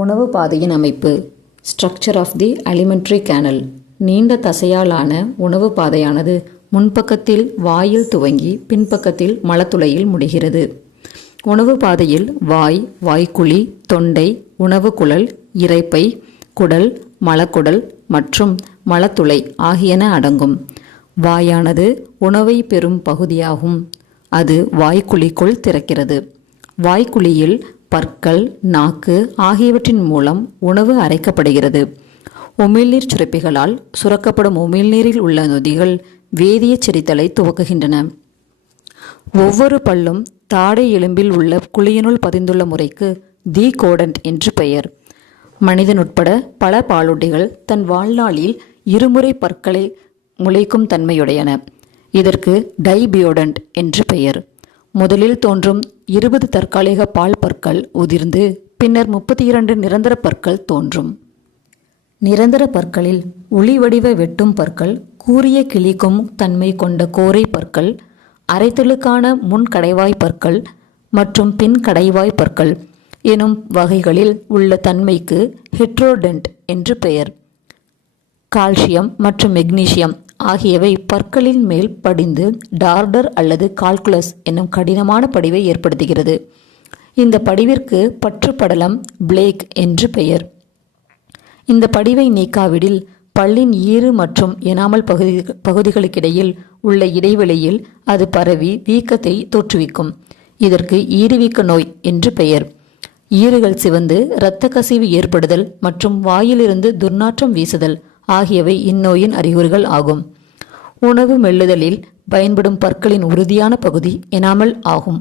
உணவு பாதையின் அமைப்பு. Structure of the alimentary canal. நீண்ட தசையாலான உணவு பாதையானது முன்பக்கத்தில் வாயில் துவங்கி பின்பக்கத்தில் மலத்துளையில் முடிகிறது. உணவு பாதையில் வாய், வாய்க்குழி, தொண்டை, உணவு குழல், இரைப்பை, குடல், மலக்குடல் மற்றும் மலத்துளை ஆகியன அடங்கும். வாயானது உணவை பெறும் பகுதியாகும். அது வாய்க்குழிக்குள் திறக்கிறது. வாய்க்குழியில் பற்கள், நாக்கு ஆகியவற்றின் மூலம் உணவு அரைக்கப்படுகிறது. உமிழ்நீர் சுரப்பிகளால் சுரக்கப்படும் உமிழ்நீரில் உள்ள நொதிகள் வேதிய செரித்தலை துவக்குகின்றன. ஒவ்வொரு பல்லும் தாடை எலும்பில் உள்ள குழியினுள் பதிந்துள்ள முறைக்கு டீகோடன்ட் என்று பெயர். மனிதன் உட்பட பல பாலூட்டிகள் தன் வாழ்நாளில் இருமுறை பற்களை முளைக்கும் தன்மையுடையன. இதற்கு டைபியோடன்ட் என்று பெயர். முதலில் தோன்றும் 20 தற்காலிக பால் பற்கள் உதிர்ந்து பின்னர் 32 நிரந்தர பற்கள் தோன்றும். நிரந்தர பற்களில் ஒளி வடிவ வெட்டும் பற்கள், கூரிய கிழிக்கும் தன்மை கொண்ட கோரை பற்கள், அரைத்தலுக்கான முன் கடைவாய் பற்கள் மற்றும் பின் கடைவாய் பற்கள் எனும் வகைகளில் உள்ள தன்மைக்கு ஹெட்ரோடென்ட் என்று பெயர். கால்சியம் மற்றும் மெக்னீசியம் ஆகியவை பற்களின் மேல் படிந்து டார்டர் அல்லது கால்குலஸ் என்னும் கடினமான படிவை ஏற்படுத்துகிறது. இந்த படிவிற்கு பற்றுப்படலம் பிளேக் என்று பெயர். இந்த படிவை நீக்காவிடில் பல்லின் ஈறு மற்றும் எனாமல் பகுதிகளுக்கிடையில் உள்ள இடைவெளியில் அது பரவி வீக்கத்தை தோற்றுவிக்கும். இதற்கு ஈறுவீக்க நோய் என்று பெயர். ஈறுகள் சிவந்து இரத்த கசிவு ஏற்படுதல் மற்றும் வாயிலிருந்து துர்நாற்றம் வீசுதல் ஆகியவை இந்நோயின் அறிகுறிகள் ஆகும். உணவு மெல்லுதலில் பயன்படும் பற்களின் உறுதியான பகுதி எனாமல் ஆகும்.